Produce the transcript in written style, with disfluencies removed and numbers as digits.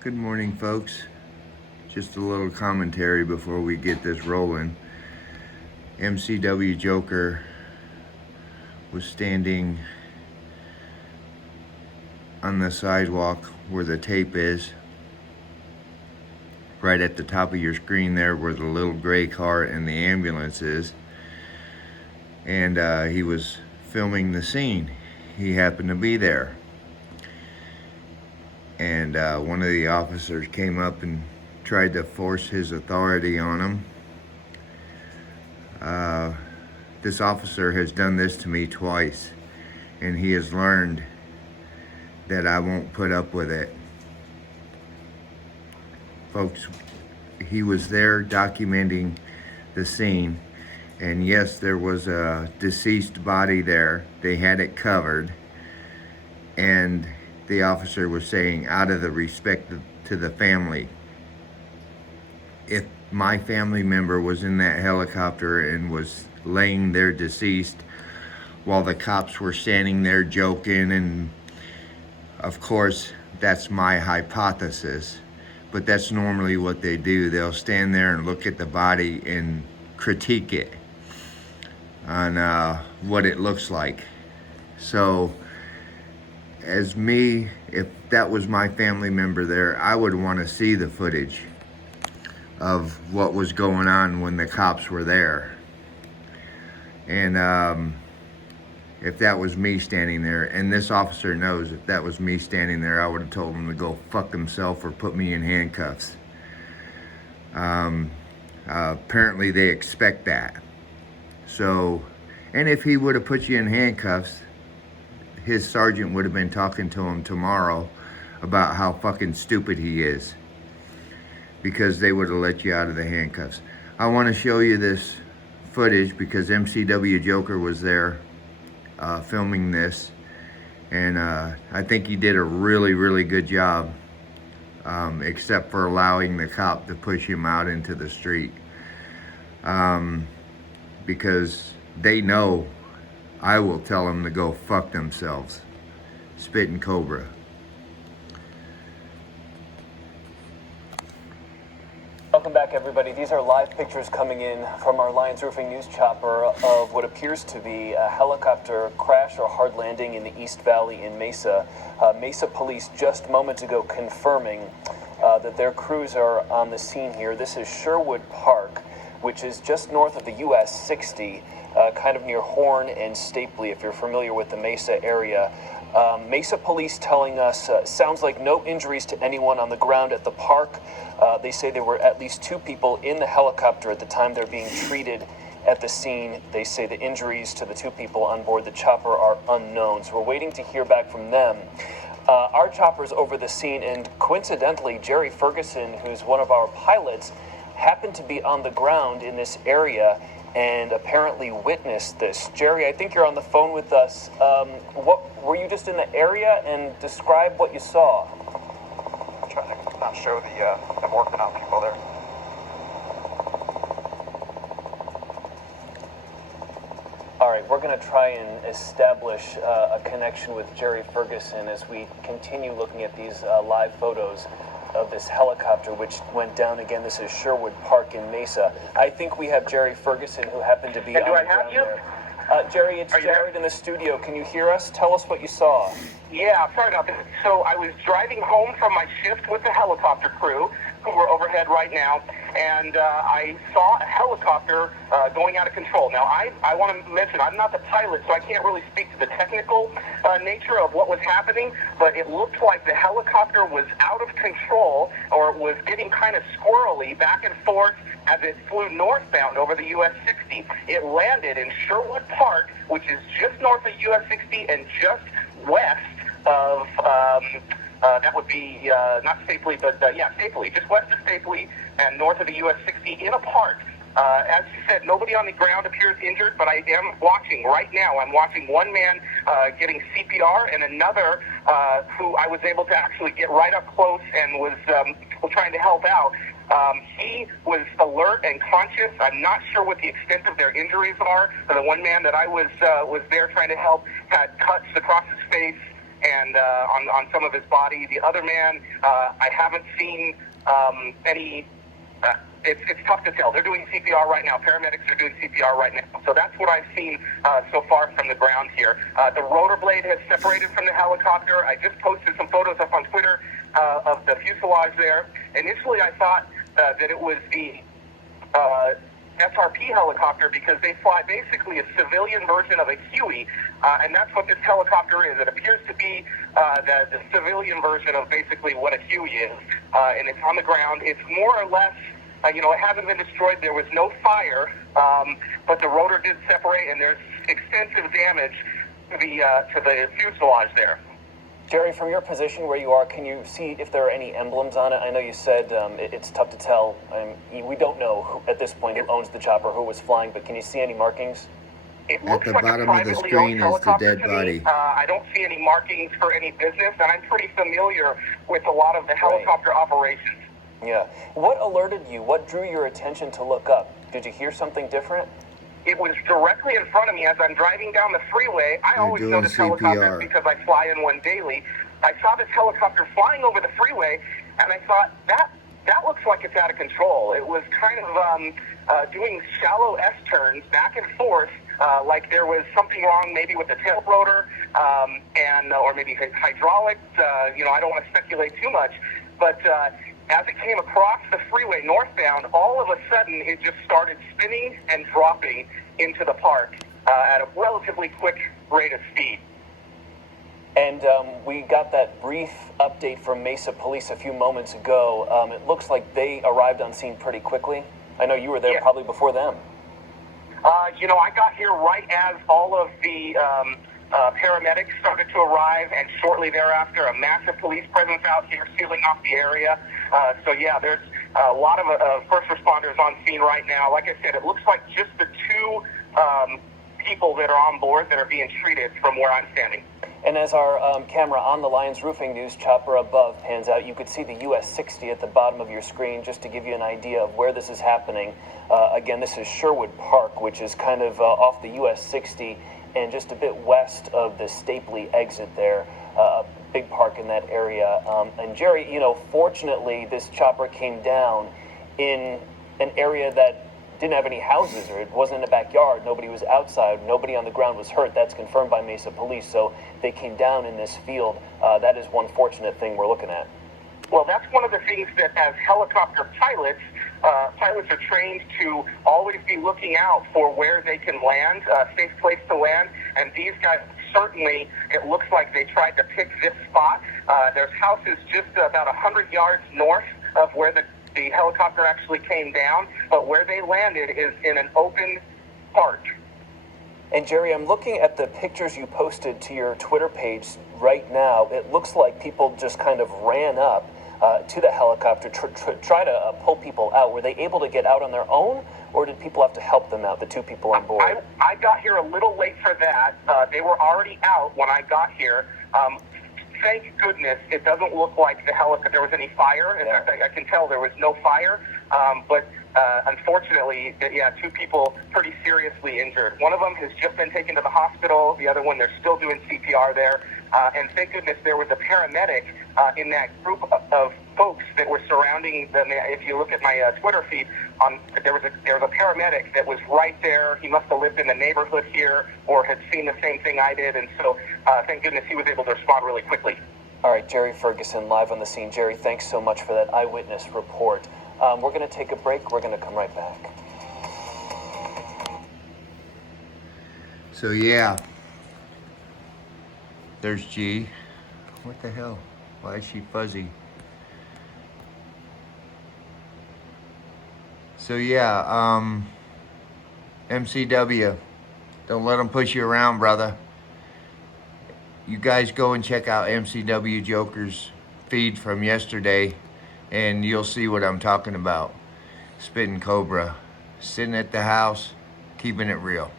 Good morning, folks. Just a little commentary before we get this rolling. MCW Joker was standing on the sidewalk where the tape is, right at the top of your screen there where the little gray car and the ambulance is. And he was filming the scene. He happened to be there. And one of the officers came up and tried to force his authority on him. This officer has done this to me twice, and he has learned that I won't put up with it. Folks, he was there documenting the scene, and yes, there was a deceased body there. They had it covered, and the officer was saying, out of the respect to the family, if my family member was in that helicopter and was laying there deceased while the cops were standing there joking, and of course that's my hypothesis, but that's normally what they do. They'll stand there and look at the body and critique it on what it looks like. So as me, if that was my family member there, I would want to see the footage of what was going on when the cops were there. And if that was me standing there, and this officer knows if that was me standing there, I would have told him to go fuck himself or put me in handcuffs. Apparently they expect that. So, and if he would have put you in handcuffs, his sergeant would have been talking to him tomorrow about how fucking stupid he is, because they would have let you out of the handcuffs. I want to show you this footage because MCW Joker was there filming this, and I think he did a really, really good job, except for allowing the cop to push him out into the street, because they know I will tell them to go fuck themselves. Spitting Cobra. Welcome back, everybody. These are live pictures coming in from our Lions Roofing News chopper of what appears to be a helicopter crash or hard landing in the East Valley in Mesa. Mesa police just moments ago confirming that their crews are on the scene here. This is Sherwood Park, which is just north of the US 60, kind of near Horn and Stapley, if you're familiar with the Mesa area. Mesa police telling us, sounds like no injuries to anyone on the ground at the park. They say there were at least 2 people in the helicopter at the time they're being treated at the scene. They say the injuries to the 2 people on board the chopper are unknown. So we're waiting to hear back from them. Our chopper's over the scene, and coincidentally, Jerry Ferguson, who's one of our pilots, happened to be on the ground in this area and apparently witnessed this. Jerry, I think you're on the phone with us. What were you just in the area, and describe what you saw? I'm trying to not show them working on people there. All right, we're going to try and establish a connection with Jerry Ferguson as we continue looking at these live photos of this helicopter which went down. Again, this is Sherwood Park in Mesa. I think we have Jerry Ferguson, who happened to be on the ground there. Jerry, it's Jared in the studio. Can you hear us? Tell us what you saw. Yeah, sorry about that. So I was driving home from my shift with the helicopter crew, who were overhead right now, and I saw a helicopter going out of control. Now, I want to mention, I'm not the pilot, so I can't really speak to the technical nature of what was happening, but it looked like the helicopter was out of control, or was getting kind of squirrely back and forth as it flew northbound over the US 60. It landed in Sherwood Park, which is just north of US 60 and just west of that would be not Stapley, but Stapley, just west of Stapley and north of the US 60 in a park. As you said, nobody on the ground appears injured, but I am watching right now. I'm watching one man getting CPR, and another who I was able to actually get right up close and was trying to help out. He was alert and conscious. I'm not sure what the extent of their injuries are. The one man that I was there trying to help had cuts across his face and on some of his body. The other man, I haven't seen any. It's tough to tell. They're doing CPR right now. Paramedics are doing CPR right now. So that's what I've seen so far from the ground here. The rotor blade has separated from the helicopter. I just posted some photos up on Twitter of the fuselage there. Initially, I thought that it was the SRP helicopter because they fly basically a civilian version of a Huey, and that's what this helicopter is. It appears to be the civilian version of basically what a Huey is, and it's on the ground. It's more or less, it hasn't been destroyed. There was no fire, but the rotor did separate, and there's extensive damage to the fuselage there. Jerry, from your position where you are, can you see if there are any emblems on it? I know you said it's tough to tell. We don't know at this point who owns the chopper, who was flying, but can you see any markings? It At looks the like bottom a of the privately screen owned is the dead helicopter to me. body. I don't see any markings for any business, and I'm pretty familiar with a lot of the helicopter operations. Yeah. What alerted you? What drew your attention to look up? Did you hear something different? It was directly in front of me as I'm driving down the freeway. I always doing notice helicopters CPR. because I fly in one daily. I saw this helicopter flying over the freeway, and I thought, that looks like it's out of control. It was kind of doing shallow S-turns back and forth, like there was something wrong maybe with the tail rotor, or maybe hydraulics. I don't want to speculate too much, but as it came across the freeway northbound, all of a sudden it just started spinning and dropping into the park at a relatively quick rate of speed. And we got that brief update from Mesa Police a few moments ago. It looks like they arrived on scene pretty quickly. I know you were there probably before them. I got here right as all of the paramedics started to arrive, and shortly thereafter, a massive police presence out here sealing off the area. There's a lot of first responders on scene right now. Like I said, it looks like just the two people that are on board that are being treated from where I'm standing. And as our camera on the Lions Roofing News chopper above pans out, you could see the US 60 at the bottom of your screen, just to give you an idea of where this is happening. Again, this is Sherwood Park, which is kind of off the US 60 and just a bit west of the Stapley exit there. A big park in that area. And Jerry, fortunately, this chopper came down in an area that didn't have any houses, or it wasn't in a backyard. Nobody was outside. Nobody on the ground was hurt. That's confirmed by Mesa Police. So they came down in this field. That is one fortunate thing we're looking at. Well, that's one of the things that as helicopter pilots are trained to always be looking out for where they can land, safe place to land. And these guys, certainly, it looks like they tried to pick this spot. There's houses just about 100 yards north of where the helicopter actually came down, but where they landed is in an open park. And Jerry, I'm looking at the pictures you posted to your Twitter page right now. It looks like people just kind of ran up to the helicopter to try to pull people out. Were they able to get out on their own, or did people have to help them out, the two people on board? I got here a little late for that. They were already out when I got here. Thank goodness it doesn't look like there was any fire. In fact, I can tell there was no fire. But unfortunately, two people pretty seriously injured. One of them has just been taken to the hospital. The other one, they're still doing CPR there. And thank goodness there was a paramedic in that group of folks that were surrounding them. If you look at my Twitter feed, there was a paramedic that was right there. He must have lived in the neighborhood here or had seen the same thing I did. And so thank goodness he was able to respond really quickly. All right, Jerry Ferguson, live on the scene. Jerry, thanks so much for that eyewitness report. We're going to take a break. We're going to come right back. So yeah, there's G. What the hell? Why is she fuzzy? So yeah, MCW, don't let them push you around, brother. You guys go and check out MCW Joker's feed from yesterday, and you'll see what I'm talking about. Spitting Cobra, sitting at the house, keeping it real.